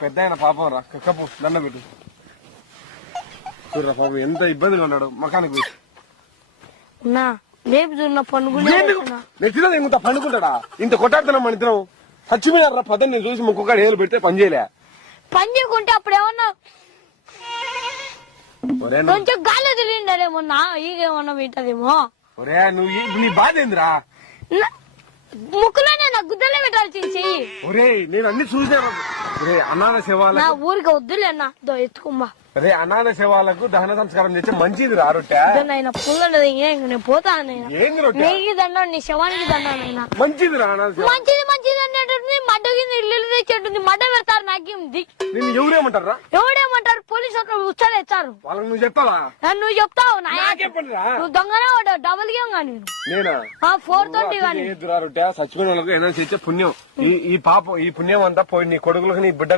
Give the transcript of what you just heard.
పెద్ద ఆయన పాపం రా కప్పు దండ పెట్టు చూడరా పాపం ఎంత ఇబ్బందిగా ఉన్నాడు మకానికి పోయి నెచ్చినా ఇంత పండుకుంటాడా ఇంత కొట్టాడుతున్నాం మన ఇద్దరం చచ్చిపోయినారా పదని నేను చూసి ముక్కొక్కడు ఏళ్ళు పెడితే పని చేయలే పని చేయకుంటే అప్పుడు ఏమన్నా కొంచెం గాలి వదిలిండేమన్నా ఈగేమన్నా వింటదేమో ఒరే నువ్వు నీ బాధ ఏందిరా ముక్కులోనే నా గుద్దలే పెట్టాల్సింది చెయ్యి ఒరే నేను అన్ని చూసా ఒరే అనాథ శవాలకు నా ఊరికి వద్దులే అన్న ఎత్తుకుమ్మా అరే అనాథ శవాలకు దహన సంస్కారం చేస్తే మంచిది రా రొట్టె నాయన పుల్లది నేను పోతాను ఏంది రొట్టె నీకు దండం నీ శవానికి దండం మంచిది రా అనాథ శవం. మంచిది మంచిది అన్నట్టు మడ్డ కింద ఇల్లు తెచ్చేటుంది మడ్డ పెడతారు నాకేంది నిన్ను ఎవరేమంటారా ఎవడేమంటారు పోలీసు ఉచ్చారు ఎత్తారు వాళ్ళకి నువ్వు చెప్తావా నువ్వు చెప్తావు నాకేపనిరా నువ్వు దొంగనే డబుల్ గేమ్ కానీ నేనా 420 కానీ చచ్చిపోయిన వాళ్ళకి ఏదైనా చేసే పుణ్యం ఈ పాపం ఈ పుణ్యం అంతా పోయి నీ కొడుకులకు నీ బిడ్డ